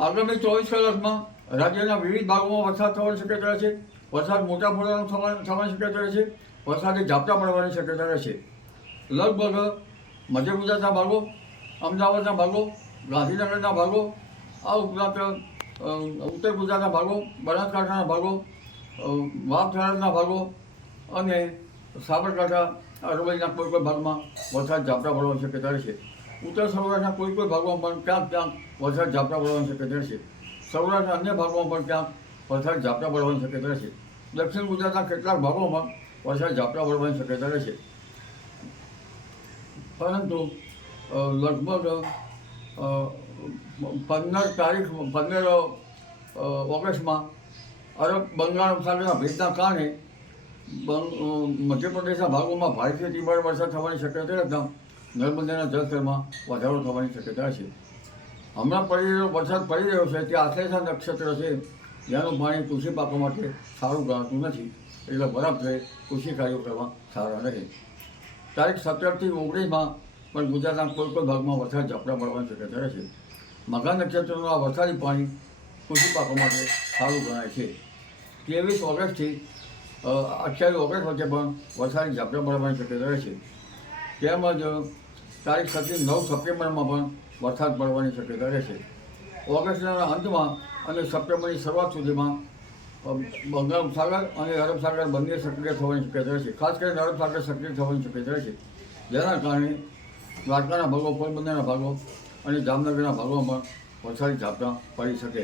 આગામી 24 કલાકમાં રાજ્યના વિવિધ ભાગોમાં વરસાદ થવાની શક્યતા છે. વરસાદ મોટા પ્રમાણમાં થવાની શક્યતા છે. વરસાદી ઝાપટા પડવાની શક્યતા રહેશે. લગભગ મધ્ય ગુજરાતના ભાગો, અમદાવાદના ભાગો, ગાંધીનગરના ભાગો, આ ઉપરાંત ઉત્તર ગુજરાતના ભાગો, બનાસકાંઠાના ભાગો, વાવ થરાદના ભાગો અને સાબરકાંઠા અરવલ્લીના કોઈ ભાગમાં વરસાદ ઝાપટા પડવાની શક્યતા રહેશે. ઉત્તર સૌરાષ્ટ્રના કોઈ ભાગોમાં પણ ક્યાંક વરસાદ ઝાપટા પડવાની શક્યતા રહેશે. સૌરાષ્ટ્રના અન્ય ભાગોમાં પણ ક્યાંક વરસાદ ઝાપટા પડવાની શક્યતા રહેશે. દક્ષિણ ગુજરાતના કેટલાક ભાગોમાં વરસાદ ઝાપટા પડવાની શક્યતા રહેશે. પરંતુ લગભગ 15 ઓગસ્ટમાં અરબ બંગાળ ઉપસાગરના ભેજના કારણે મધ્યપ્રદેશના ભાગોમાં ભારેથી અતિભારે વરસાદ થવાની શક્યતા રહેતા નર્મદાના જળસ્તરમાં વધારો થવાની શક્યતા છે. હમણાં વરસાદ પડી રહ્યો છે તે આશ્લેષા નક્ષત્ર છે, જેનું પાણી કૃષિ પાકો માટે સારું ગણાતું નથી, એટલે બરફ રહે કૃષિ કાર્યો કરવા સારા રહે. તારીખ 17થી 19માં પણ ગુજરાતના કોઈ ભાગમાં વરસાદ ઝાપટા પડવાની શક્યતા રહેશે. મઘા નક્ષત્રનું આ વરસાદી પાણી કૃષિ પાકો માટે સારું ગણાય છે. 23 ઓગસ્ટથી 28 ઓગસ્ટ વચ્ચે પણ વરસાદી ઝાપટા પડવાની શક્યતા રહેશે. તેમજ તારીખ 9 સપ્ટેમ્બરમાં પણ વરસાદ પડવાની શક્યતા રહેશે. ઓગસ્ટના અંતમાં અને સપ્ટેમ્બરની શરૂઆત સુધીમાં બંગાળ ઉપસાગર અને અરબ સાગર બંને સક્રિય થવાની શક્યતા રહેશે. ખાસ કરીને અરબ સાગર સક્રિય થવાની શક્યતા રહેશે, જેના કારણે દ્વારકાના ભાગો, પોરબંદરના ભાગો અને જામનગરના ભાગોમાં પણ વરસાદી ઝાપટા પડી શકે.